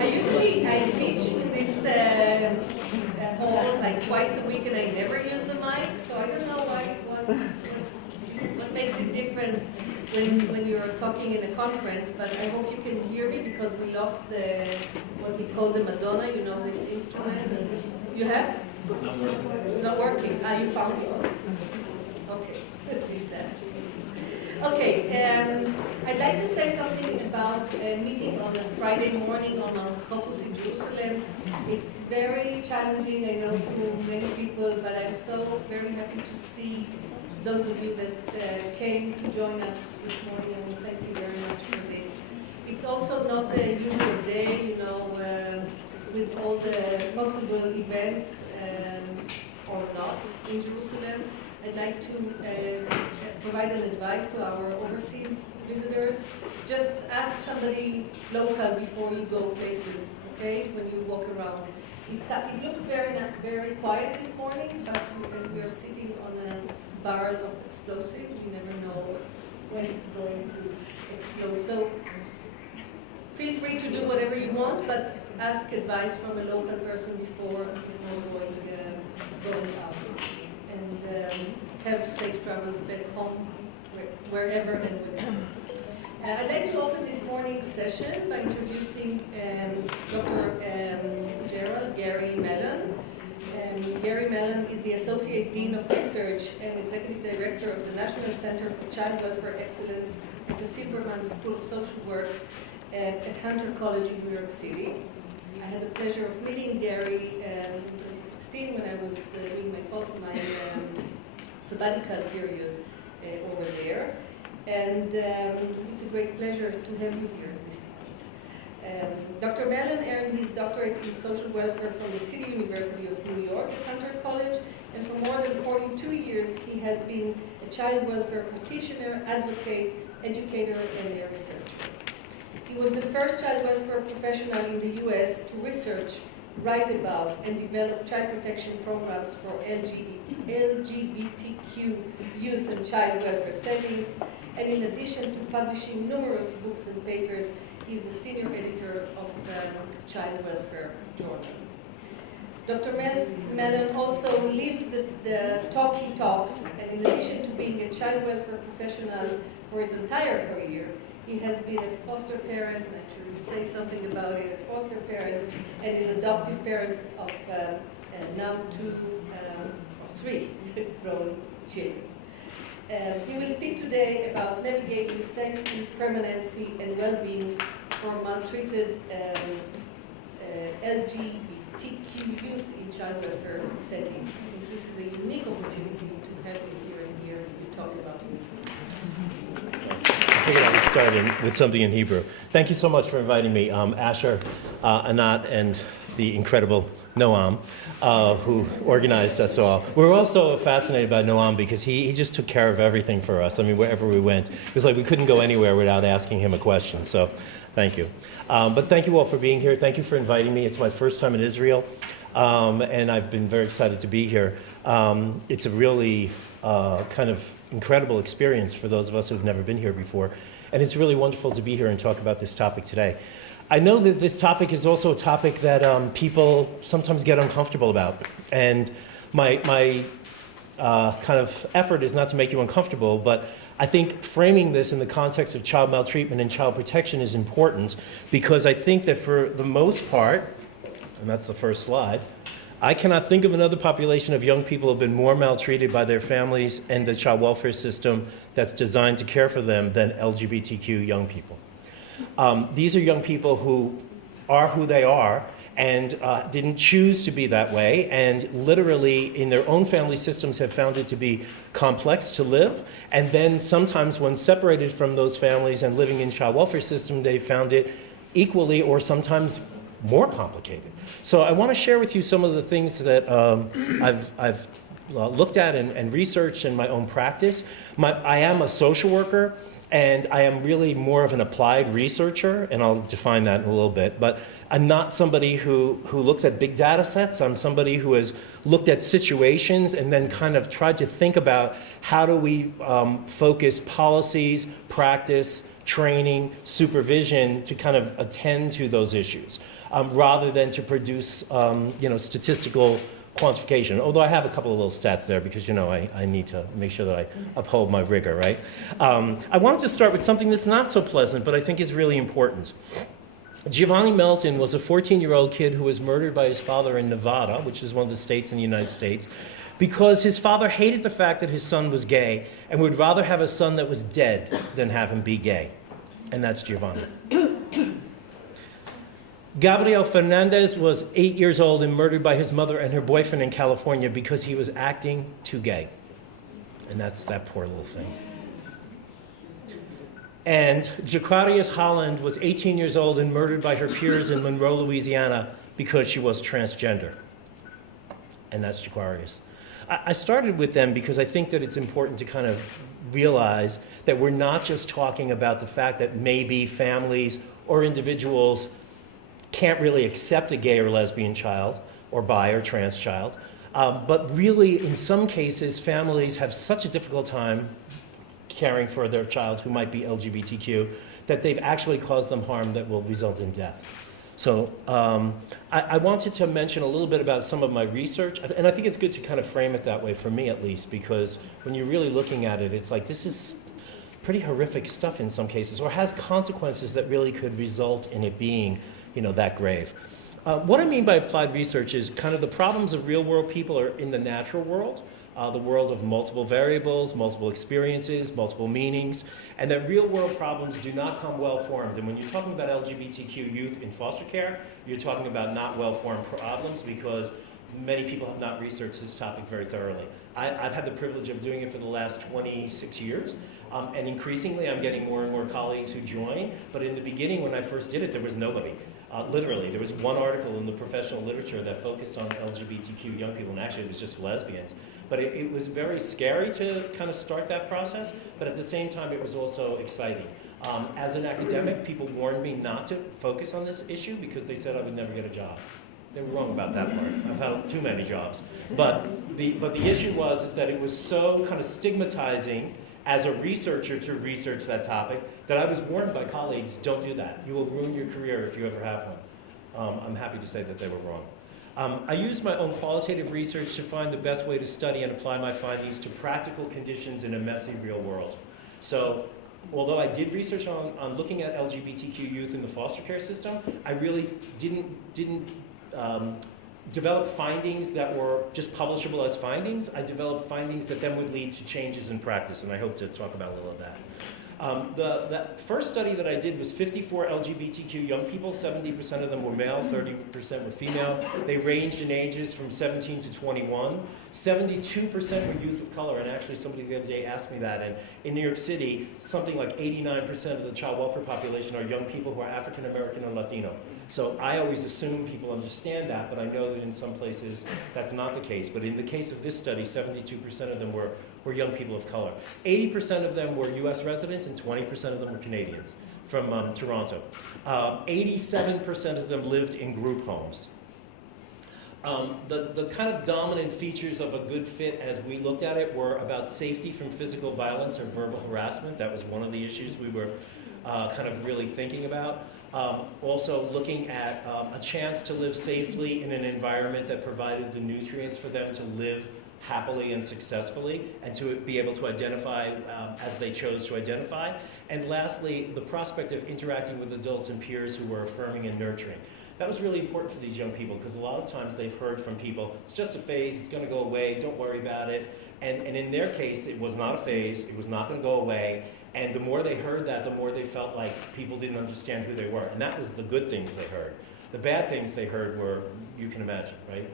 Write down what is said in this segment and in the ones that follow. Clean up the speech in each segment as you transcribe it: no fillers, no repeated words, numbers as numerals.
I teach in this hall like twice a week, and I never use the mic, so I don't know what makes it different when you're talking in a conference. But I hope you can hear me because we lost what we call the Madonna. You know this instrument. You have? It's not working. Ah, you found it. Okay, at least that. Okay, I'd like to say something about a meeting on a Friday morning on Mount Scopus in Jerusalem. It's very challenging, I know, to many people, but I'm so very happy to see those of you that came to join us this morning, and thank you very much for this. It's also not a usual day, you know, with all the possible events or not in Jerusalem. I'd like to provide an advice to our overseas visitors. Just ask somebody local before you go places, okay, when you walk around. It looked very quiet this morning, but as we are sitting on a barrel of explosive, you never know when it's going to explode. So feel free to do whatever you want, but ask advice from a local person before going out. And have safe travels back home, wherever and whenever. I'd like to open this morning's session by introducing Dr. Gerald Gary Mallon. Gary Mallon is the Associate Dean of Research and Executive Director of the National Center for Child Welfare Excellence at the Silberman School of Social Work at Hunter College in New York City. I had the pleasure of meeting Gary in 2016 when I was doing my sabbatical period over there. And it's a great pleasure to have you here this morning. Dr. Mallon earned his doctorate in social welfare from the City University of New York at Hunter College, and for more than 42 years he has been a child welfare practitioner, advocate, educator, and a researcher. He was the first child welfare professional in the US to research, write about, and develop child protection programs for LGBTQ youth and child welfare settings. And in addition to publishing numerous books and papers, he's the senior editor of the Child Welfare Journal. Dr. Mallon also lives the talk he talks, and in addition to being a child welfare professional for his entire career, he has been a foster parent, and I'm sure you'll say something about it, a foster parent, and is adoptive parent of now three grown children. He will speak today about navigating safety, permanency, and well-being for maltreated LGBTQ youth in child welfare setting. This is a unique opportunity to have you here and hear you talk about it. I figured I would start with something in Hebrew. Thank you so much for inviting me, Asher, Anat, and the incredible Noam, who organized us all. We're also fascinated by Noam because he just took care of everything for us. I mean, wherever we went, it was like we couldn't go anywhere without asking him a question. So thank you. But thank you all for being here. Thank you for inviting me. It's my first time in Israel, and I've been very excited to be here. It's a really kind of incredible experience for those of us who've never been here before. And it's really wonderful to be here and talk about this topic today. I know that this topic is also a topic that people sometimes get uncomfortable about. And my kind of effort is not to make you uncomfortable, but I think framing this in the context of child maltreatment and child protection is important because I think that for the most part, and that's the first slide, I cannot think of another population of young people who have been more maltreated by their families and the child welfare system that's designed to care for them than LGBTQ young people. These are young people who are who they are and didn't choose to be that way, and literally in their own family systems have found it to be complex to live, and then sometimes when separated from those families and living in child welfare system, they found it equally or sometimes more complicated. So I want to share with you some of the things that I've looked at and researched in my own practice. I am a social worker, and I am really more of an applied researcher, and I'll define that in a little bit. But I'm not somebody who looks at big data sets. I'm somebody who has looked at situations and then kind of tried to think about how do we focus policies, practice, training, supervision to kind of attend to those issues, rather than to produce statistical quantification. Although I have a couple of little stats there because I need to make sure that I uphold my rigor, right? I wanted to start with something that's not so pleasant, but I think is really important. Giovanni Melton was a 14-year-old kid who was murdered by his father in Nevada, which is one of the states in the United States, because his father hated the fact that his son was gay and would rather have a son that was dead than have him be gay. And that's Giovanni. Gabriel Fernandez was 8 years old and murdered by his mother and her boyfriend in California because he was acting too gay. And that's that poor little thing. And Jaquarius Holland was 18 years old and murdered by her peers in Monroe, Louisiana because she was transgender. And that's Jaquarius. I started with them because I think that it's important to kind of realize that we're not just talking about the fact that maybe families or individuals can't really accept a gay or lesbian child or bi or trans child, but really in some cases families have such a difficult time caring for their child who might be LGBTQ that they've actually caused them harm that will result in death. So I wanted to mention a little bit about some of my research, and I think it's good to kind of frame it that way, for me at least, because when you're really looking at it, it's like this is pretty horrific stuff in some cases, or has consequences that really could result in it being that grave. What I mean by applied research is kind of the problems of real world people are in the natural world, the world of multiple variables, multiple experiences, multiple meanings, and that real world problems do not come well formed. And when you're talking about LGBTQ youth in foster care, you're talking about not well formed problems because many people have not researched this topic very thoroughly. I've had the privilege of doing it for the last 26 years, and increasingly I'm getting more and more colleagues who join, but in the beginning when I first did it, there was nobody. Literally, there was one article in the professional literature that focused on LGBTQ young people, and actually it was just lesbians. But it was very scary to kind of start that process, but at the same time it was also exciting. As an academic, people warned me not to focus on this issue because they said I would never get a job. They were wrong about that part. I've had too many jobs. But the issue is that it was so kind of stigmatizing as a researcher to research that topic that I was warned by colleagues, don't do that. You will ruin your career if you ever have one. I'm happy to say that they were wrong. I used my own qualitative research to find the best way to study and apply my findings to practical conditions in a messy real world. So although I did research on looking at LGBTQ youth in the foster care system, I really didn't develop findings that were just publishable as findings. I developed findings that then would lead to changes in practice, and I hope to talk about a little of that. The first study that I did was 54 LGBTQ young people. 70% of them were male, 30% were female. They ranged in ages from 17 to 21. 72% were youth of color, and actually somebody the other day asked me that, and in New York City, something like 89% of the child welfare population are young people who are African American or Latino. So I always assume people understand that, but I know that in some places that's not the case. But in the case of this study, 72% of them were young people of color. 80% of them were US residents and 20% of them were Canadians from Toronto. 87% of them lived in group homes. The kind of dominant features of a good fit as we looked at it were about safety from physical violence or verbal harassment. That was one of the issues we were kind of really thinking about. Also looking at a chance to live safely in an environment that provided the nutrients for them to live happily and successfully, and to be able to identify as they chose to identify. And lastly, the prospect of interacting with adults and peers who were affirming and nurturing. That was really important for these young people because a lot of times they've heard from people, it's just a phase, it's going to go away, don't worry about it. And in their case, it was not a phase, it was not going to go away. And the more they heard that, the more they felt like people didn't understand who they were. And that was the good things they heard. The bad things they heard were, you can imagine, right?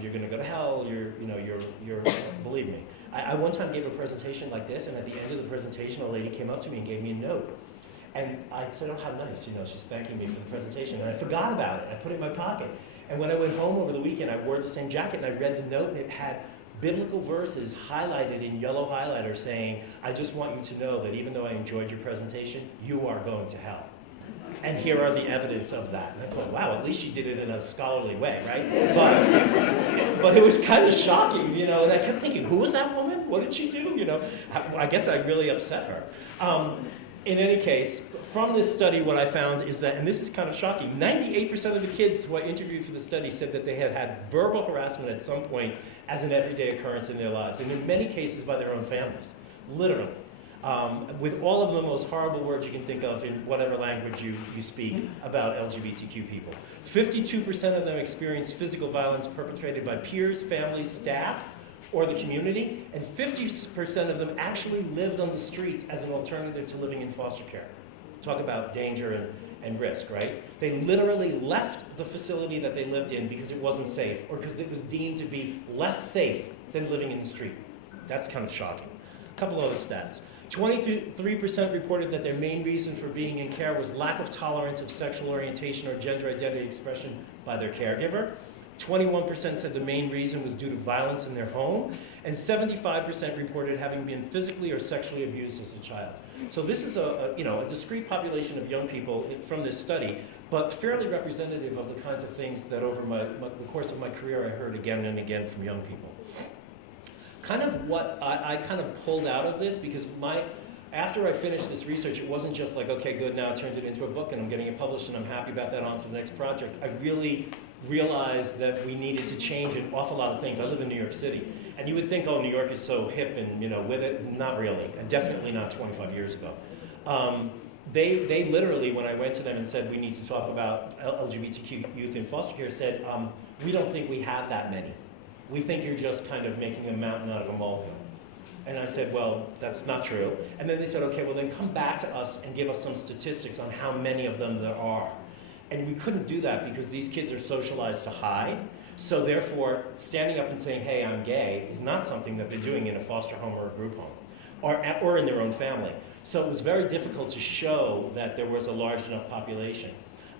You're going to go to hell. You're believe me. I one time gave a presentation like this, and at the end of the presentation, a lady came up to me and gave me a note. And I said, oh, how nice, she's thanking me for the presentation. And I forgot about it. I put it in my pocket. And when I went home over the weekend, I wore the same jacket, and I read the note, and it had biblical verses highlighted in yellow highlighter saying, I just want you to know that even though I enjoyed your presentation, you are going to hell. And here are the evidence of that. And I thought, wow, at least she did it in a scholarly way, right? But it was kind of shocking, and I kept thinking, who was that woman? What did she do? I guess I really upset her. In any case, from this study, what I found is that, and this is kind of shocking, 98% of the kids who I interviewed for the study said that they had had verbal harassment at some point as an everyday occurrence in their lives, and in many cases by their own families, literally. With all of the most horrible words you can think of in whatever language you speak about LGBTQ people. 52% of them experienced physical violence perpetrated by peers, families, staff, or the community, and 50% of them actually lived on the streets as an alternative to living in foster care. Talk about danger and risk, right? They literally left the facility that they lived in because it wasn't safe, or because it was deemed to be less safe than living in the street. That's kind of shocking. A couple other stats. 23% reported that their main reason for being in care was lack of tolerance of sexual orientation or gender identity expression by their caregiver. 21% said the main reason was due to violence in their home, and 75% reported having been physically or sexually abused as a child. So this is a discrete population of young people from this study, but fairly representative of the kinds of things that over the course of my career I heard again and again from young people. Kind of what I kind of pulled out of this, because after I finished this research, it wasn't just like, okay, good, now I turned it into a book and I'm getting it published and I'm happy about that, on to the next project. I really realized that we needed to change an awful lot of things. I live in New York City, and you would think, oh, New York is so hip and with it. Not really, and definitely not 25 years ago. They literally, when I went to them and said we need to talk about LGBTQ youth in foster care, said, we don't think we have that many. We think you're just kind of making a mountain out of a molehill. And I said, well, that's not true. And then they said, okay, well then come back to us and give us some statistics on how many of them there are. And we couldn't do that because these kids are socialized to hide. So therefore, standing up and saying, hey, I'm gay, is not something that they're doing in a foster home or a group home, or in their own family. So it was very difficult to show that there was a large enough population.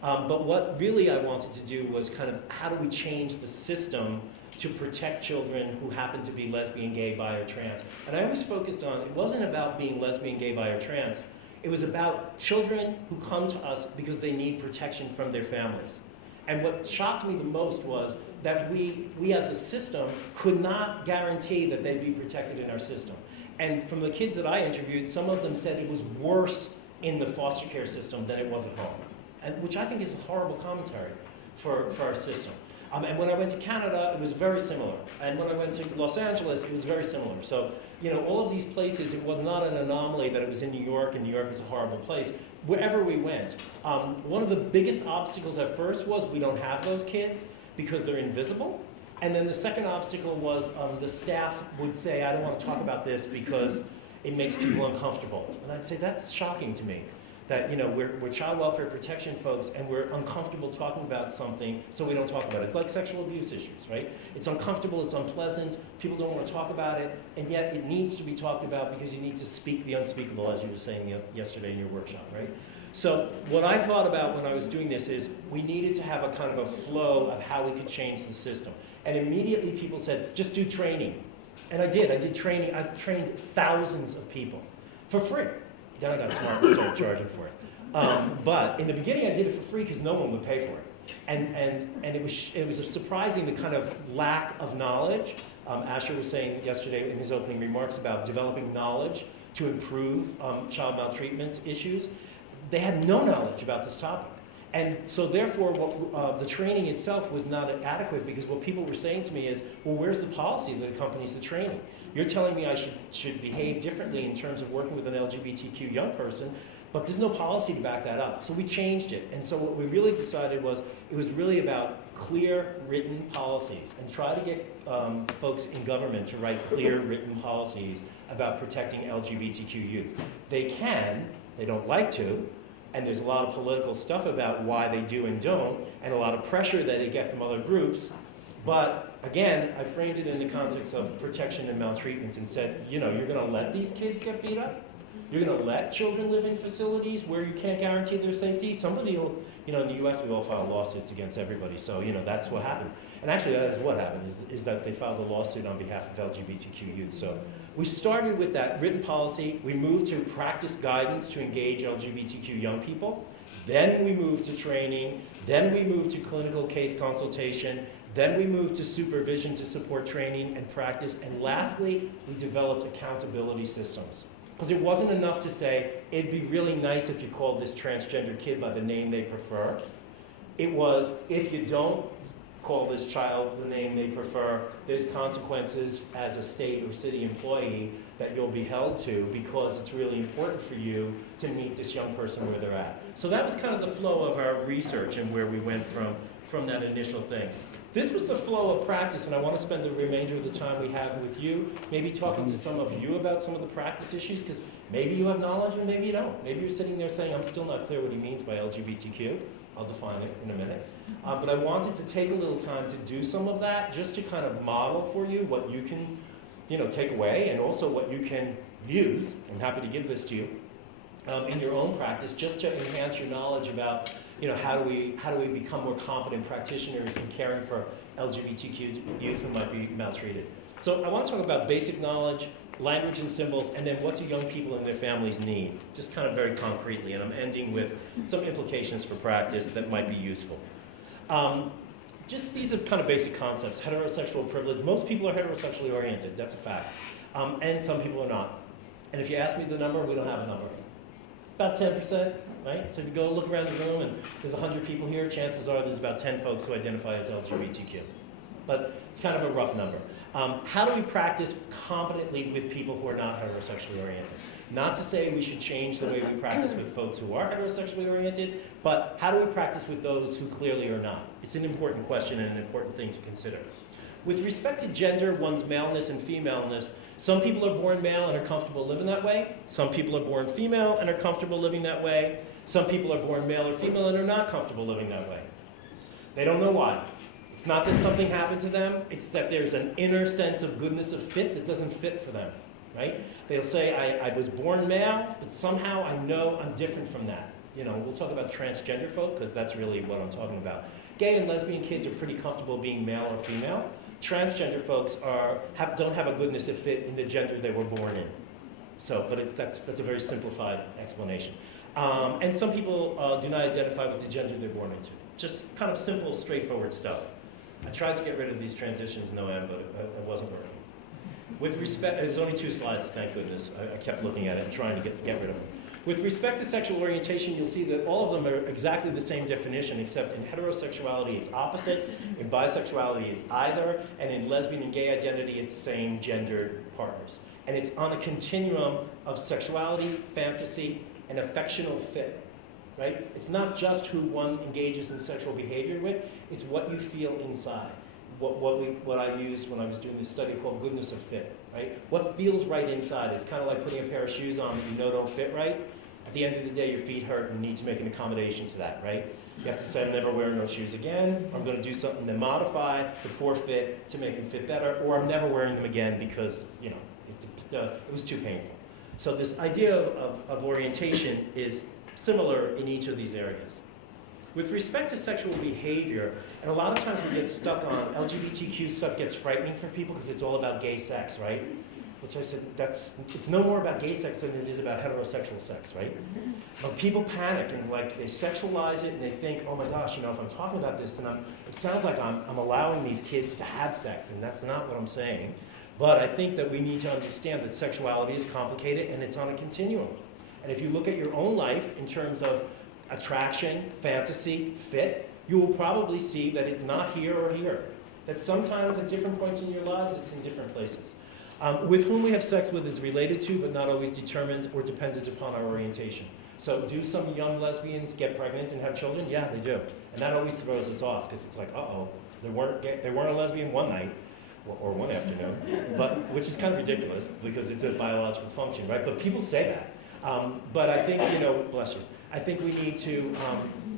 But what really I wanted to do was kind of, how do we change the system to protect children who happen to be lesbian, gay, bi, or trans? And I always focused on, it wasn't about being lesbian, gay, bi, or trans. It was about children who come to us because they need protection from their families. And what shocked me the most was that we as a system could not guarantee that they'd be protected in our system. And from the kids that I interviewed, some of them said it was worse in the foster care system than it was at home, which I think is a horrible commentary for our system. And when I went to Canada, it was very similar. And when I went to Los Angeles, it was very similar. So, all of these places, it was not an anomaly that it was in New York, and New York is a horrible place. Wherever we went, one of the biggest obstacles at first was we don't have those kids because they're invisible. And then the second obstacle was the staff would say, I don't want to talk about this because it makes people uncomfortable. And I'd say, that's shocking to me. That we're child welfare protection folks and we're uncomfortable talking about something, so we don't talk about it. It's like sexual abuse issues, right? It's uncomfortable, it's unpleasant, people don't want to talk about it, and yet it needs to be talked about because you need to speak the unspeakable, as you were saying yesterday in your workshop, right? So what I thought about when I was doing this is we needed to have a kind of a flow of how we could change the system. And immediately people said, just do training. And I did training. I've trained thousands of people for free. Then I got smart and started charging for it. But in the beginning, I did it for free because no one would pay for it. And it was surprising the kind of lack of knowledge. Asher was saying yesterday in his opening remarks about developing knowledge to improve child maltreatment issues. They had no knowledge about this topic. And so therefore, the training itself was not adequate because what people were saying to me is, well, where's the policy that accompanies the training? You're telling me I should behave differently in terms of working with an LGBTQ young person, but there's no policy to back that up. So we changed it. And so what we really decided was, it was really about clear written policies and try to get folks in government to write clear written policies about protecting LGBTQ youth. They can, they don't like to, and there's a lot of political stuff about why they do and don't, and a lot of pressure that they get from other groups. But again, I framed it in the context of protection and maltreatment and said, you're going to let these kids get beat up? You're going to let children live in facilities where you can't guarantee their safety? Somebody will, in the US we all file lawsuits against everybody, so that's what happened. And actually that is what happened, is that they filed a lawsuit on behalf of LGBTQ youth. So we started with that written policy, we moved to practice guidance to engage LGBTQ young people, then we moved to training, then we moved to clinical case consultation, then we moved to supervision to support training and practice, and lastly, we developed accountability systems. Because it wasn't enough to say, it'd be really nice if you called this transgender kid by the name they prefer. It was, if you don't call this child the name they prefer, there's consequences as a state or city employee that you'll be held to because it's really important for you to meet this young person where they're at. So that was kind of the flow of our research and where we went from that initial thing. This was the flow of practice, and I want to spend the remainder of the time we have with you, maybe talking to some of you about some of the practice issues, because maybe you have knowledge and maybe you don't. Maybe you're sitting there saying, I'm still not clear what he means by LGBTQ. I'll define it in a minute. But I wanted to take a little time to do some of that, just to kind of model for you what you can, take away, and also what you can use. I'm happy to give this to you in your own practice, just to enhance your knowledge about, how do we become more competent practitioners in caring for LGBTQ youth who might be maltreated. So I want to talk about basic knowledge, language and symbols, and then what do young people and their families need, just kind of very concretely. And I'm ending with some implications for practice that might be useful. Just these are kind of basic concepts. Heterosexual privilege. Most people are heterosexually oriented. That's a fact. And some people are not. And if you ask me the number, we don't have a number. About 10%, right? So if you go look around the room and there's 100 people here, chances are there's about 10 folks who identify as LGBTQ. But it's kind of a rough number. How do we practice competently with people who are not heterosexually oriented? Not to say we should change the way we practice with folks who are heterosexually oriented, but how do we practice with those who clearly are not? It's an important question and an important thing to consider. With respect to gender, one's maleness and femaleness, some people are born male and are comfortable living that way. Some people are born female and are comfortable living that way. Some people are born male or female and are not comfortable living that way. They don't know why. It's not that something happened to them, it's that there's an inner sense of goodness of fit that doesn't fit for them, right? They'll say, I was born male, but somehow I know I'm different from that. We'll talk about transgender folk, because that's really what I'm talking about. Gay and lesbian kids are pretty comfortable being male or female. Transgender folks don't have a goodness of fit in the gender they were born in. So, but that's a very simplified explanation. And some people do not identify with the gender they're born into. Just kind of simple, straightforward stuff. I tried to get rid of these transitions, no end, but it wasn't working. With respect, there's only 2 slides, thank goodness. I kept looking at it and trying to get rid of them. With respect to sexual orientation, you'll see that all of them are exactly the same definition, except in heterosexuality it's opposite, in bisexuality it's either, and in lesbian and gay identity it's same gendered partners. And it's on a continuum of sexuality, fantasy, and affectional fit. Right? It's not just who one engages in sexual behavior with, it's what you feel inside. What I used when I was doing this study called goodness of fit, right? What feels right inside. It's kind of like putting a pair of shoes on that you know don't fit right. At the end of the day, your feet hurt and you need to make an accommodation to that, right? You have to say, I'm never wearing those shoes again, or I'm going to do something to modify the poor fit to make them fit better, or I'm never wearing them again because, it was too painful. So this idea of orientation is similar in each of these areas. With respect to sexual behavior, and a lot of times we get stuck on LGBTQ stuff gets frightening for people because it's all about gay sex, right? Which I said, it's no more about gay sex than it is about heterosexual sex, right? But people panic and they sexualize it and they think, oh my gosh, if I'm talking about this, then it sounds like I'm allowing these kids to have sex, and that's not what I'm saying. But I think that we need to understand that sexuality is complicated and it's on a continuum. And if you look at your own life in terms of attraction, fantasy, fit, you will probably see that it's not here or here. That sometimes at different points in your lives, it's in different places. With whom we have sex with is related to, but not always determined or dependent upon our orientation. So do some young lesbians get pregnant and have children? Yeah, they do. And that always throws us off, because it's like, uh-oh, they weren't a lesbian one night, or one afternoon, which is kind of ridiculous, because it's a biological function, right? But people say that. But I think, bless you, I think we need to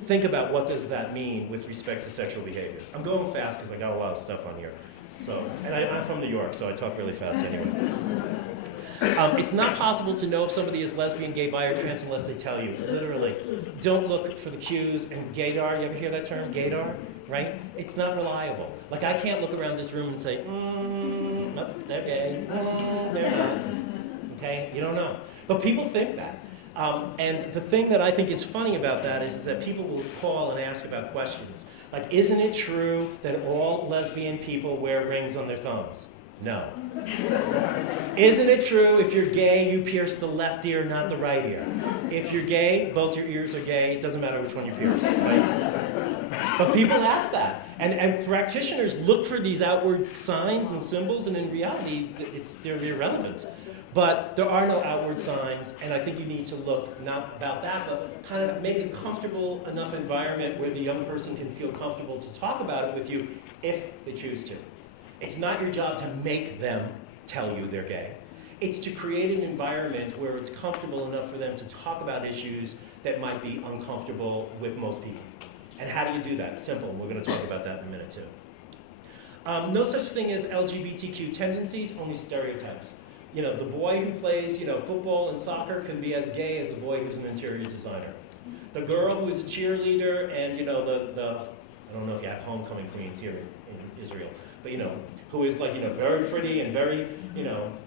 think about what does that mean with respect to sexual behavior. I'm going fast because I got a lot of stuff on here. So, and I'm from New York, so I talk really fast anyway. It's not possible to know if somebody is lesbian, gay, bi, or trans unless they tell you. Literally. Don't look for the cues. And gaydar, you ever hear that term, gaydar? Right? It's not reliable. Like, I can't look around this room and say, they're gay, they're not. Okay? You don't know. But people think that. And the thing that I think is funny about that is that people will call and ask about questions. Like, isn't it true that all lesbian people wear rings on their thumbs? No. Isn't it true if you're gay, you pierce the left ear, not the right ear? If you're gay, both your ears are gay, it doesn't matter which one you pierce, right? But people ask that. And practitioners look for these outward signs and symbols, and in reality, they're irrelevant. But there are no outward signs, and I think you need to look, not about that, but kind of make a comfortable enough environment where the young person can feel comfortable to talk about it with you if they choose to. It's not your job to make them tell you they're gay. It's to create an environment where it's comfortable enough for them to talk about issues that might be uncomfortable with most people. And how do you do that? Simple. We're going to talk about that in a minute, too. No such thing as LGBTQ tendencies, only stereotypes. You know, the boy who plays, football and soccer can be as gay as the boy who's an interior designer. The girl who is a cheerleader and, I don't know if you have homecoming queens here in Israel, but, who is like, very pretty and very,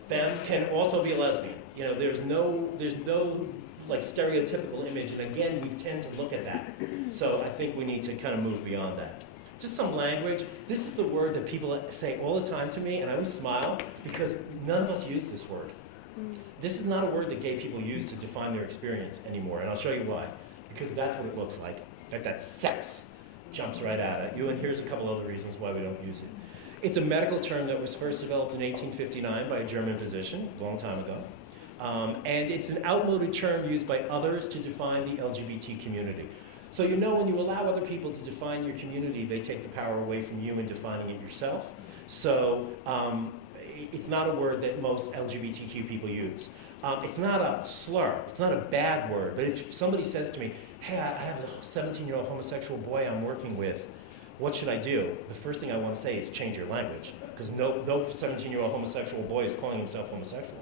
femme, can also be a lesbian. There's no like stereotypical image, and again, we tend to look at that. So I think we need to kind of move beyond that. Just some language. This is the word that people say all the time to me, and I always smile because none of us use this word. This is not a word that gay people use to define their experience anymore, and I'll show you why. Because that's what it looks like. Like that sex jumps right out at you, and here's a couple other reasons why we don't use it. It's a medical term that was first developed in 1859 by a German physician, a long time ago. And it's an outmoded term used by others to define the LGBT community. So when you allow other people to define your community, they take the power away from you in defining it yourself. So it's not a word that most LGBTQ people use. It's not a slur. It's not a bad word. But if somebody says to me, hey, I have a 17-year-old homosexual boy I'm working with, what should I do? The first thing I want to say is change your language, because no 17-year-old homosexual boy is calling himself homosexual.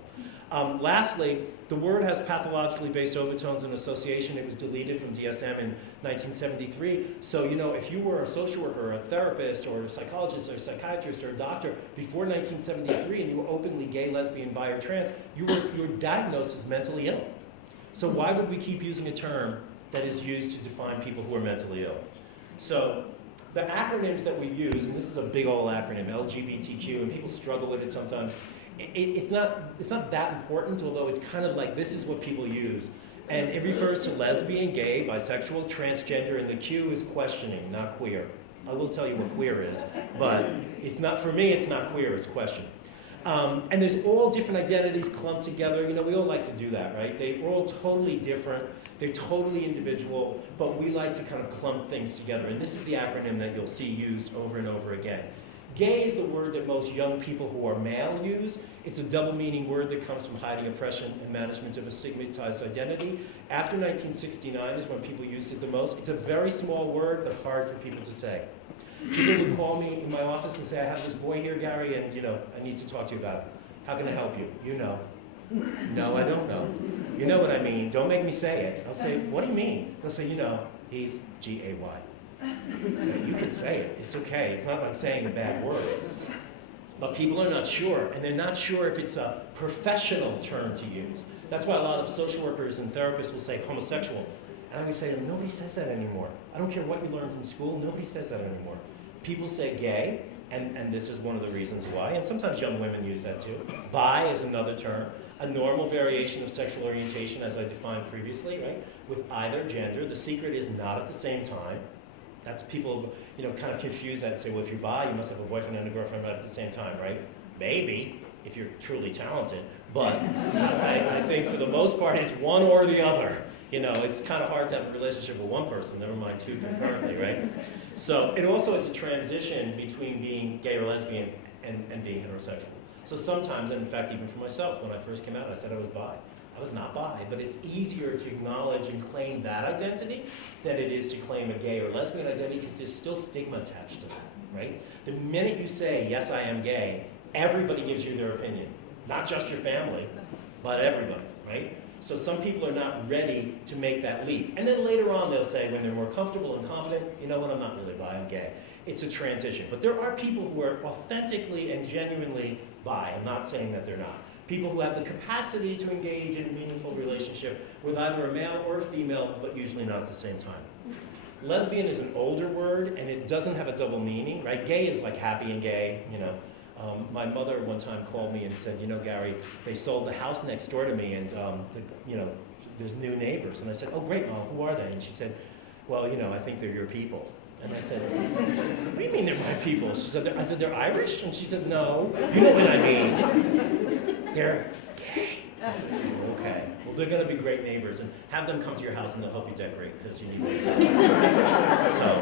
Lastly, the word has pathologically based overtones and association. It was deleted from DSM in 1973. So, if you were a social worker or a therapist or a psychologist or a psychiatrist or a doctor before 1973 and you were openly gay, lesbian, bi, or trans, you were diagnosed as mentally ill. So why would we keep using a term that is used to define people who are mentally ill? So the acronyms that we use, and this is a big old acronym, LGBTQ, and people struggle with it sometimes. It's not that important, although it's kind of like this is what people use. And it refers to lesbian, gay, bisexual, transgender, and the Q is questioning, not queer. I will tell you what queer is, but it's not, for me, it's not queer, it's questioning. And there's all different identities clumped together. We all like to do that, right? They're all totally different. They're totally individual, but we like to kind of clump things together. And this is the acronym that you'll see used over and over again. Gay is the word that most young people who are male use. It's a double meaning word that comes from hiding oppression and management of a stigmatized identity. After 1969 is when people used it the most. It's a very small word, but hard for people to say. People would call me in my office and say, I have this boy here, Gary, and I need to talk to you about it. How can I help you? No, I don't know. You know what I mean. Don't make me say it. I'll say, what do you mean? They'll say, he's G-A-Y. So you can say it. It's okay. It's not like saying a bad word. But people are not sure, and they're not sure if it's a professional term to use. That's why a lot of social workers and therapists will say homosexual. And I always say to them, nobody says that anymore. I don't care what you learned in school, nobody says that anymore. People say gay, and this is one of the reasons why, and sometimes young women use that too. Bi is another term, a normal variation of sexual orientation as I defined previously, right? With either gender. The secret is not at the same time. That's people, kind of confuse that and say, well, if you're bi, you must have a boyfriend and a girlfriend right at the same time, right? Maybe, if you're truly talented. But I think for the most part, it's one or the other. It's kind of hard to have a relationship with one person, never mind two concurrently, right? So it also is a transition between being gay or lesbian and being heterosexual. So sometimes, and in fact, even for myself, when I first came out, I said I was bi. I was not bi, but it's easier to acknowledge and claim that identity than it is to claim a gay or lesbian identity because there's still stigma attached to that, right? The minute you say, yes, I am gay, everybody gives you their opinion. Not just your family, but everybody, right? So some people are not ready to make that leap. And then later on they'll say, when they're more comfortable and confident, you know what, I'm not really bi, I'm gay. It's a transition. But there are people who are authentically and genuinely bi. I'm not saying that they're not. People who have the capacity to engage in a meaningful relationship with either a male or a female, but usually not at the same time. Lesbian is an older word, and it doesn't have a double meaning, right? Gay is like happy and gay, My mother one time called me and said, you know, Gary, they sold the house next door to me, and there's new neighbors. And I said, oh, great, Mom, who are they? And she said, well, you know, I think they're your people. And I said, what do you mean they're my people? She said, I said, they're Irish? And she said, no, you know what I mean. They're gay. I said, okay. Well, they're going to be great neighbors, and have them come to your house and they'll help you decorate, because you need it. So,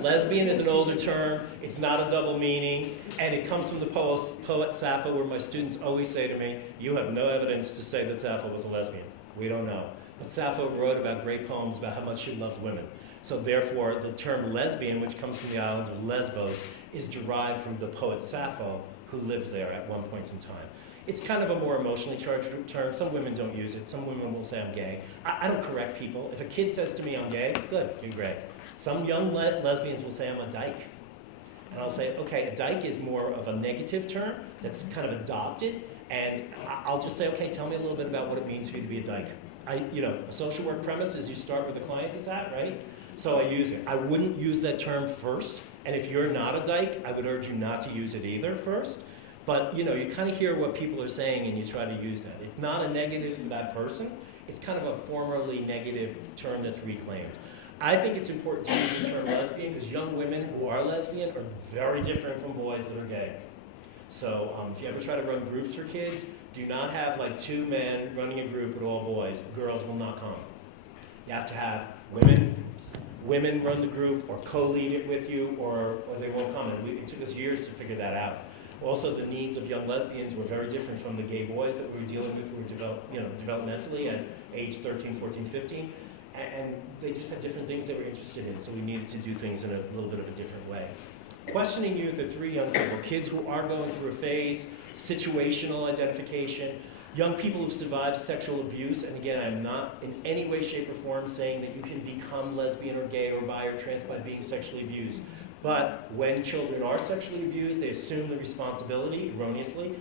lesbian is an older term. It's not a double meaning, and it comes from the poet Sappho, where my students always say to me, you have no evidence to say that Sappho was a lesbian. We don't know. But Sappho wrote about great poems about how much she loved women. So therefore, the term lesbian, which comes from the island of Lesbos, is derived from the poet Sappho, who lived there at one point in time. It's kind of a more emotionally charged term. Some women don't use it. Some women will say I'm gay. I don't correct people. If a kid says to me I'm gay, good, you're great. Some young lesbians will say I'm a dyke. And I'll say, okay, a dyke is more of a negative term that's kind of adopted. And I'll just say, okay, tell me a little bit about what it means for you to be a dyke. A social work premise is you start where the client is at, right? So I use it. I wouldn't use that term first. And if you're not a dyke, I would urge you not to use it either first. But you kind of hear what people are saying and you try to use that. It's not a negative for that person. It's kind of a formerly negative term that's reclaimed. I think it's important to use the term lesbian because young women who are lesbian are very different from boys that are gay. So if you ever try to run groups for kids, do not have like two men running a group with all boys. Girls will not come. You have to have women run the group or co-lead it with you, or they won't come. And it took us years to figure that out. Also, the needs of young lesbians were very different from the gay boys that we were dealing with who were developmentally at age 13, 14, 15. And they just had different things they were interested in, so we needed to do things in a little bit of a different way. Questioning youth are three young people, kids who are going through a phase, situational identification, young people who've survived sexual abuse, and again, I'm not in any way, shape, or form saying that you can become lesbian or gay or bi or trans by being sexually abused. But when children are sexually abused, they assume the responsibility, erroneously,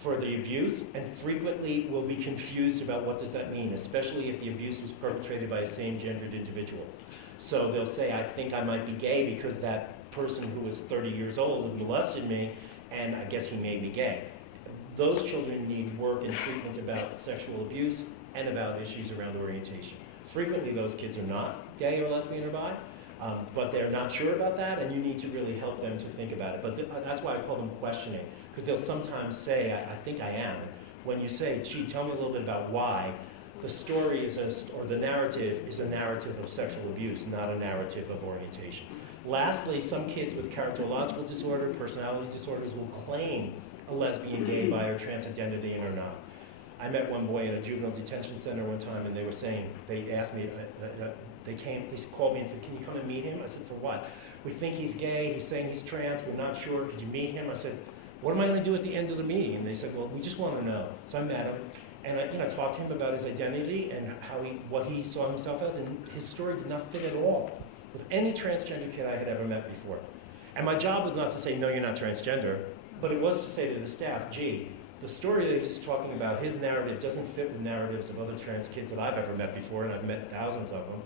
for the abuse, and frequently will be confused about what does that mean, especially if the abuse was perpetrated by a same-gendered individual. So they'll say, I think I might be gay because that person who was 30 years old and molested me, and I guess he made me gay. Those children need work and treatment about sexual abuse and about issues around orientation. Frequently those kids are not gay or lesbian or bi, but they're not sure about that, and you need to really help them to think about it. But that's why I call them questioning, because they'll sometimes say, I think I am. When you say, gee, tell me a little bit about why, the story is or the narrative is a narrative of sexual abuse, not a narrative of orientation. Lastly, some kids with characterological disorder, personality disorders will claim a lesbian, gay, bi, or trans identity and are not. I met one boy in a juvenile detention center one time, and they were saying, they asked me, they called me and said, can you come and meet him? I said, for what? We think he's gay, he's saying he's trans, we're not sure, could you meet him? I said, what am I going to do at the end of the meeting? And they said, well, we just want to know. So I met him, and I talked to him about his identity and what he saw himself as, and his story did not fit at all with any transgender kid I had ever met before. And my job was not to say, no, you're not transgender, but it was to say to the staff, gee, the story that he's talking about, his narrative, doesn't fit with narratives of other trans kids that I've ever met before, and I've met thousands of them.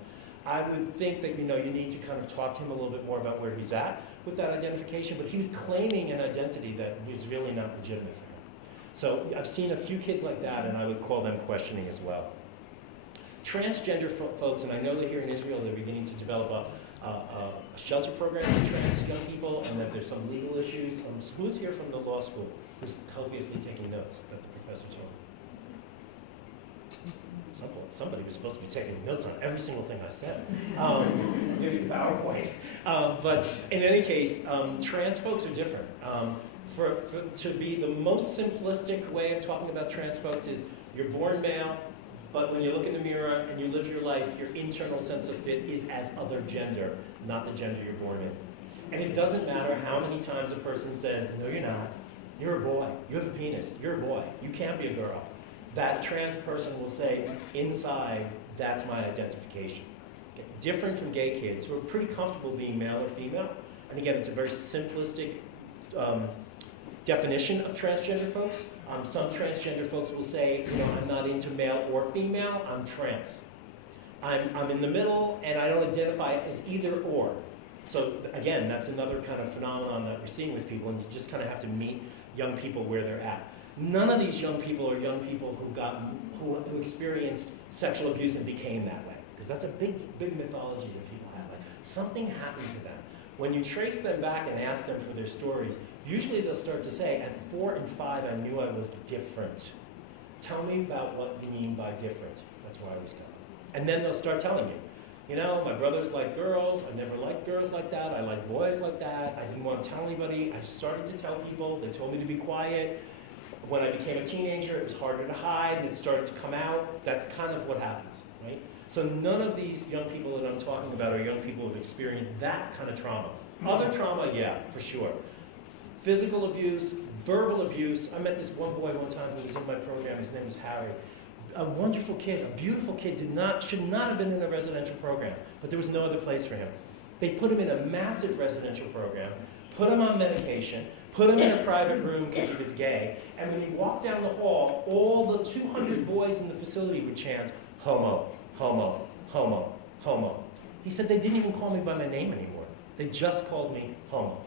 I would think that you need to kind of talk to him a little bit more about where he's at with that identification, but he was claiming an identity that was really not legitimate for him. So I've seen a few kids like that, and I would call them questioning as well. Transgender folks, and I know that here in Israel they're beginning to develop a shelter program for trans young people, and that there's some legal issues. Who's here from the law school who's copiously taking notes that the professor told? Somebody was supposed to be taking notes on every single thing I said. Maybe PowerPoint. But in any case, trans folks are different. To be the most simplistic way of talking about trans folks is you're born male, but when you look in the mirror and you live your life, your internal sense of fit is as other gender, not the gender you're born in. And it doesn't matter how many times a person says, no, you're not. You're a boy. You have a penis. You're a boy. You can't be a girl. That trans person will say, inside, that's my identification. Okay. Different from gay kids who are pretty comfortable being male or female. And again, it's a very simplistic definition of transgender folks. Some transgender folks will say, I'm not into male or female, I'm trans. I'm in the middle, and I don't identify as either or. So again, that's another kind of phenomenon that we're seeing with people, and you just kind of have to meet young people where they're at. None of these young people are young people who experienced sexual abuse and became that way, because that's a big mythology that people have. Like, something happened to them. When you trace them back and ask them for their stories, usually they'll start to say, at 4 and 5, I knew I was different. Tell me about what you mean by different. That's why I was telling. And then they'll start telling me, you know, my brothers like girls, I never liked girls like that, I like boys like that, I didn't want to tell anybody, I started to tell people, they told me to be quiet. When I became a teenager, it was harder to hide, and it started to come out. That's kind of what happens, right? So none of these young people that I'm talking about are young people who have experienced that kind of trauma. Other trauma, yeah, for sure. Physical abuse, verbal abuse. I met this one boy one time who was in my program, his name was Harry. A wonderful kid, a beautiful kid, should not have been in a residential program, but there was no other place for him. They put him in a massive residential program, put him on medication, put him in a private room because he was gay, and when he walked down the hall, all the 200 boys in the facility would chant, homo, homo, homo, homo. He said they didn't even call me by my name anymore. They just called me homo.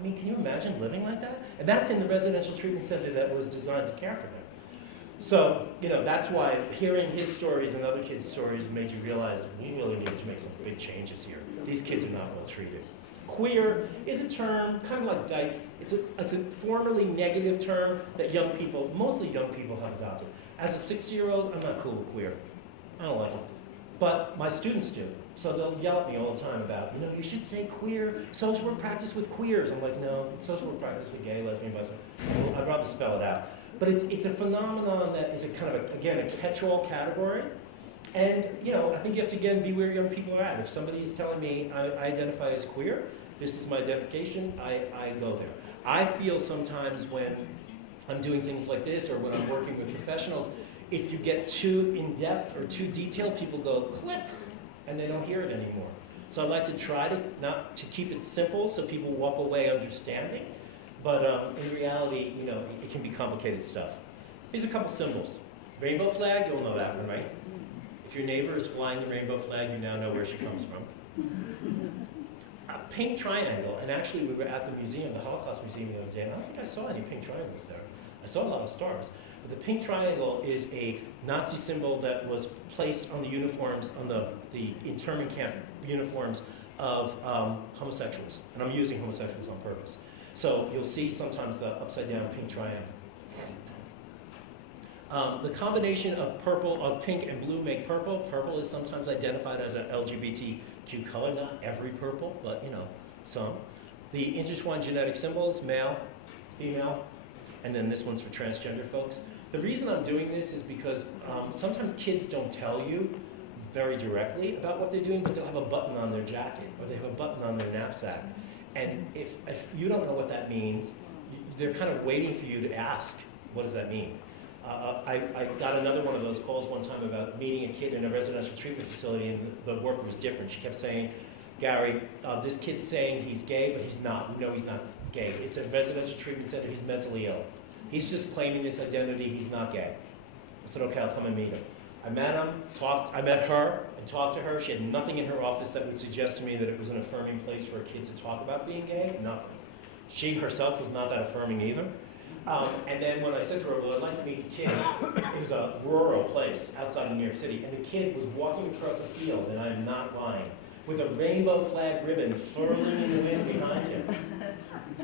I mean, can you imagine living like that? And that's in the residential treatment center that was designed to care for them. So, you know, that's why hearing his stories and other kids' stories made you realize we really need to make some big changes here. These kids are not well treated. Queer is a term, kind of like dyke. It's a formerly negative term that young people, mostly young people, have adopted. As a 60-year-old, I'm not cool with queer. I don't like it. But my students do. So they'll yell at me all the time about, you know, you should say queer, social work practice with queers. I'm like, no, social work practice with gay, lesbian, bisexual. I'd rather spell it out. But it's a phenomenon that is a kind of, again, a catch-all category. And, you know, I think you have to, again, be where young people are at. If somebody is telling me I identify as queer, this is my identification, I go there. I feel sometimes when I'm doing things like this or when I'm working with professionals, if you get too in-depth or too detailed, people go, clip, and they don't hear it anymore. So I like to try to keep it simple so people walk away understanding. But in reality, you know, it can be complicated stuff. Here's a couple symbols. Rainbow flag, you'll know that one, right? If your neighbor is flying the rainbow flag, you now know where she comes from. A pink triangle, and actually we were at the museum, the Holocaust Museum the other day, and I don't think I saw any pink triangles there. I saw a lot of stars. But the pink triangle is a Nazi symbol that was placed on the uniforms, on the internment camp uniforms of homosexuals. And I'm using homosexuals on purpose. So you'll see sometimes the upside down pink triangle. The combination of pink and blue make purple. Purple is sometimes identified as an LGBTQ color, not every purple, but you know, some. The intertwined genetic symbols, male, female, and then this one's for transgender folks. The reason I'm doing this is because sometimes kids don't tell you very directly about what they're doing, but they'll have a button on their jacket, or they have a button on their knapsack. And if you don't know what that means, they're kind of waiting for you to ask, what does that mean? I got another one of those calls one time about meeting a kid in a residential treatment facility, and the work was different. She kept saying, Gary, this kid's saying he's gay, but he's not. We know he's not gay. It's a residential treatment center. He's mentally ill. He's just claiming this identity. He's not gay. I said, okay, I'll come and meet him. I met him, I met her, and talked to her. She had nothing in her office that would suggest to me that it was an affirming place for a kid to talk about being gay. Nothing. She herself was not that affirming either. And then when I said to her, well, I'd like to meet the kid, it was a rural place outside of New York City, and the kid was walking across a field, and I'm not lying, with a rainbow flag ribbon furling in the wind behind him.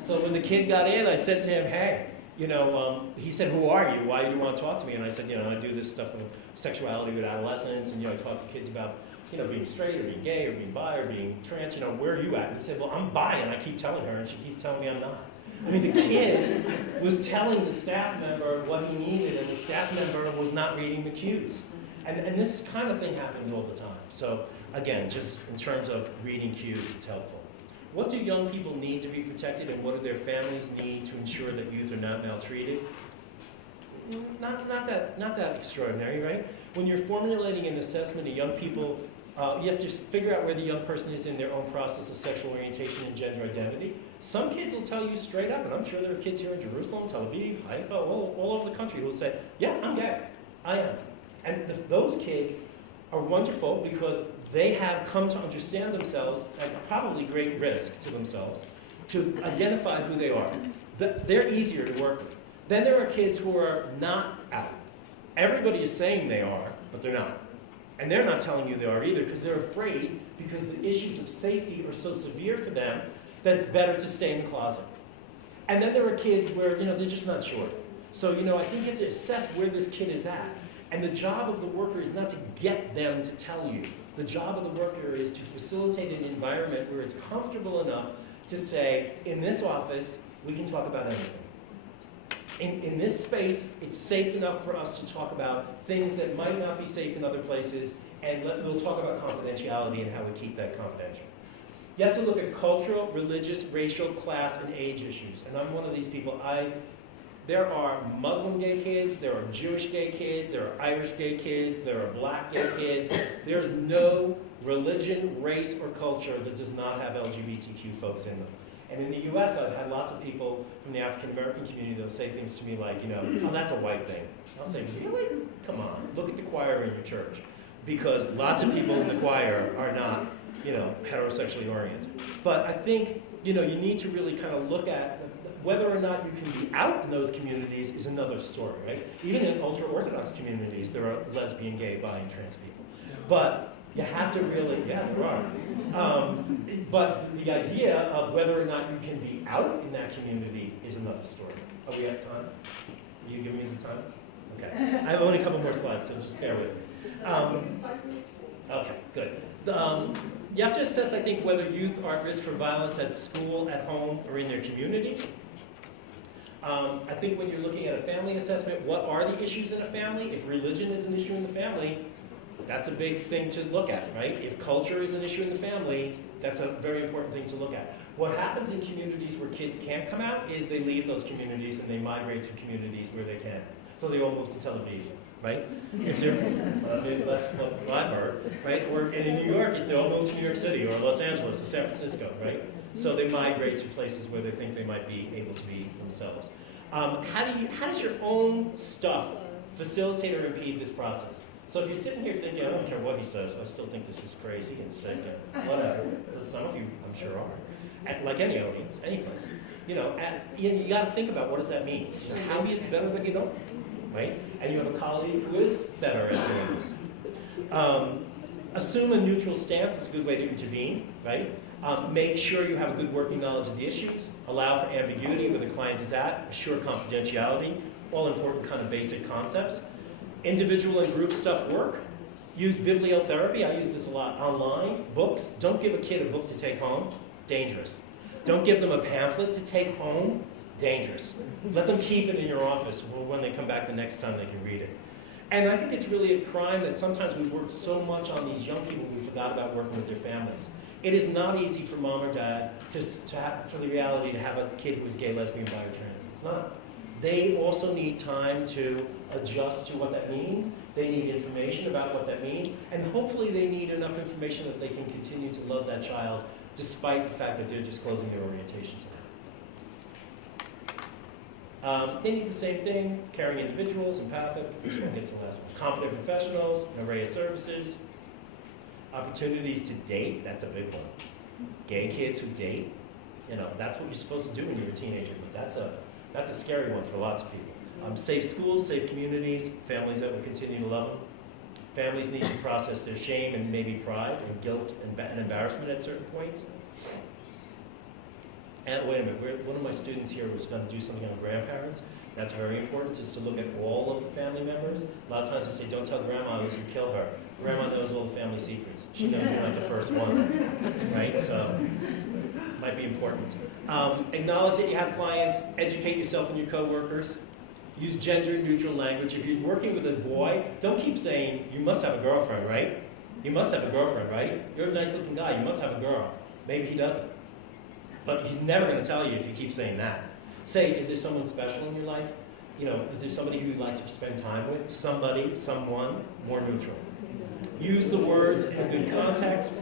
So when the kid got in, I said to him, hey, you know, he said, who are you? Why do you want to talk to me? And I said, you know, I do this stuff with sexuality with adolescents, and, you know, I talk to kids about, you know, being straight or being gay or being bi or being trans, you know, where are you at? And he said, well, I'm bi, and I keep telling her, and she keeps telling me I'm not. I mean, the kid was telling the staff member what he needed, and the staff member was not reading the cues. And this kind of thing happens all the time. So, again, just in terms of reading cues, it's helpful. What do young people need to be protected, and what do their families need to ensure that youth are not maltreated? Not that extraordinary, right? When you're formulating an assessment of young people, you have to figure out where the young person is in their own process of sexual orientation and gender identity. Some kids will tell you straight up, and I'm sure there are kids here in Jerusalem, Tel Aviv, Haifa, all over the country who will say, yeah, I'm gay, I am. And those kids are wonderful because they have come to understand themselves at probably great risk to themselves, to identify who they are. They're easier to work with. Then there are kids who are not out. Everybody is saying they are, but they're not. And they're not telling you they are either because they're afraid, because the issues of safety are so severe for them that it's better to stay in the closet. And then there are kids where, they're just not sure. So, I think you have to assess where this kid is at. And the job of the worker is not to get them to tell you. The job of the worker is to facilitate an environment where it's comfortable enough to say, in this office, we can talk about anything. In this space, it's safe enough for us to talk about things that might not be safe in other places, and we'll talk about confidentiality and how we keep that confidential. You have to look at cultural, religious, racial, class, and age issues. And I'm one of these people. There are Muslim gay kids, there are Jewish gay kids, there are Irish gay kids, there are black gay kids. There's no religion, race, or culture that does not have LGBTQ folks in them. And in the US, I've had lots of people from the African American community that'll say things to me like, oh, that's a white thing. I'll say, really? Come on, look at the choir in your church. Because lots of people in the choir are not, heterosexually oriented. But I think, you need to really kind of look at whether or not you can be out in those communities is another story, right? Even in ultra-Orthodox communities, there are lesbian, gay, bi, and trans people. But you have to really, yeah, there are. But the idea of whether or not you can be out in that community is another story. Are we at time? Are you giving me the time? Okay. I have only a couple more slides, so just bear with me. Okay, good. You have to assess, I think, whether youth are at risk for violence at school, at home, or in their community. I think when you're looking at a family assessment, what are the issues in a family? If religion is an issue in the family, that's a big thing to look at, right? If culture is an issue in the family, that's a very important thing to look at. What happens in communities where kids can't come out is they leave those communities and they migrate to communities where they can. So they all move to Tel Aviv, right? If they're, that's what I've heard, right? And in New York, if they all move to New York City or Los Angeles or San Francisco, right? So they migrate to places where they think they might be able to be themselves. How does your own stuff facilitate or impede this process? So if you're sitting here thinking, I don't care what he says, I still think this is crazy and sick and whatever, some of you, I'm sure, are. Like any audience, any place. You got to think about what does that mean. How it's better that you don't, right? And you have a colleague who is better at doing this. Assume a neutral stance is a good way to intervene, right? Make sure you have a good working knowledge of the issues. Allow for ambiguity where the client is at. Assure confidentiality. All important kind of basic concepts. Individual and group stuff work. Use bibliotherapy. I use this a lot. Online. Books. Don't give a kid a book to take home. Dangerous. Don't give them a pamphlet to take home. Dangerous. Let them keep it in your office when they come back the next time they can read it. And I think it's really a crime that sometimes we work so much on these young people we forgot about working with their families. It is not easy for mom or dad for the reality to have a kid who is gay, lesbian, bi, or trans. It's not. They also need time to adjust to what that means. They need information about what that means. And hopefully they need enough information that they can continue to love that child despite the fact that they're disclosing their orientation to them. They need the same thing, caring individuals, empathic, just want to get to the last one. Competent professionals, an array of services, opportunities to date, that's a big one. Gay kids who date, that's what you're supposed to do when you're a teenager, but that's a scary one for lots of people. Safe schools, safe communities, families that will continue to love them. Families need to process their shame and maybe pride and guilt and embarrassment at certain points. And wait a minute, one of my students here was going to do something on grandparents. That's very important, just to look at all of the family members. A lot of times we say, don't tell grandma, unless you kill her. Grandma knows all the family secrets. She knows you're not the first one, right? So, might be important. Acknowledge that you have clients, educate yourself and your coworkers. Use gender-neutral language. If you're working with a boy, don't keep saying, you must have a girlfriend, right? You must have a girlfriend, right? You're a nice-looking guy, you must have a girl. Maybe he doesn't. But he's never going to tell you if you keep saying that. Say, is there someone special in your life? Is there somebody who you'd like to spend time with? Somebody, someone, more neutral. Use the words in a good context.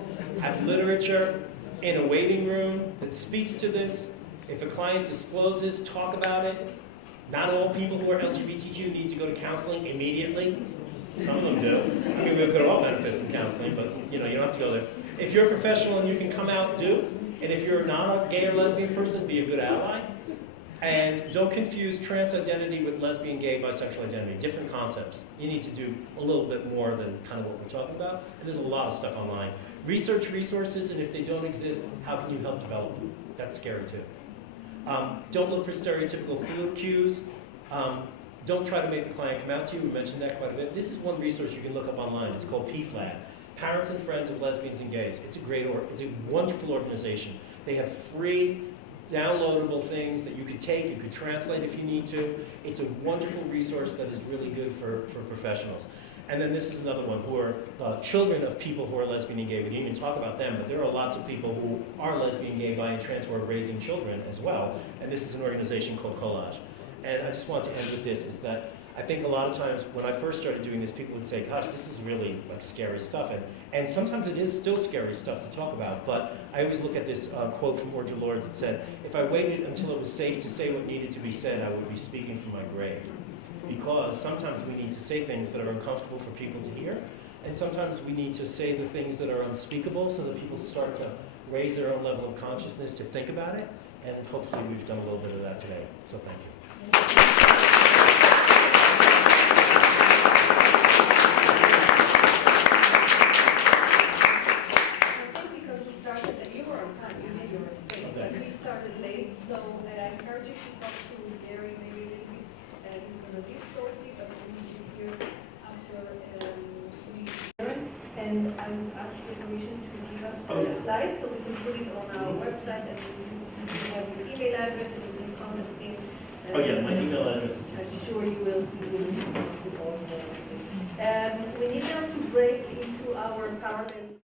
Have literature in a waiting room that speaks to this. If a client discloses, talk about it. Not all people who are LGBTQ need to go to counseling immediately. Some of them do. I mean, we could all benefit from counseling, but you don't have to go there. If you're a professional and you can come out, do. And if you're not a gay or lesbian person, be a good ally. And don't confuse trans identity with lesbian, gay, bisexual identity. Different concepts. You need to do a little bit more than kind of what we're talking about. And there's a lot of stuff online. Research resources, and if they don't exist, how can you help develop them? That's scary too. Don't look for stereotypical cues. Don't try to make the client come out to you. We mentioned that quite a bit. This is one resource you can look up online. It's called PFLAG, Parents and Friends of Lesbians and Gays. It's a wonderful organization. They have free, downloadable things that you could take. You could translate if you need to. It's a wonderful resource that is really good for professionals. And then this is another one, who are children of people who are lesbian and gay. We didn't even talk about them, but there are lots of people who are lesbian, gay, bi, and trans who are raising children as well. And this is an organization called Collage. And I just want to end with this, is that I think a lot of times when I first started doing this, people would say, gosh, this is really like scary stuff. And sometimes it is still scary stuff to talk about, but I always look at this quote from Audre Lorde that said, if I waited until it was safe to say what needed to be said, I would be speaking from my grave. Because sometimes we need to say things that are uncomfortable for people to hear, and sometimes we need to say the things that are unspeakable so that people start to raise their own level of consciousness to think about it, and hopefully we've done a little bit of that today. So thank you. I think because we started, and you were on time, you did your thing, but we started late, so I encourage you to talk to Gary maybe a little bit. He's going to leave shortly, but he's here after we. And I would ask the permission to give us the slides so we can put it on our website, and we have his email address and we can contact him. Oh yeah, my email address is here. I'm sure you will. We need now to break into our parallel.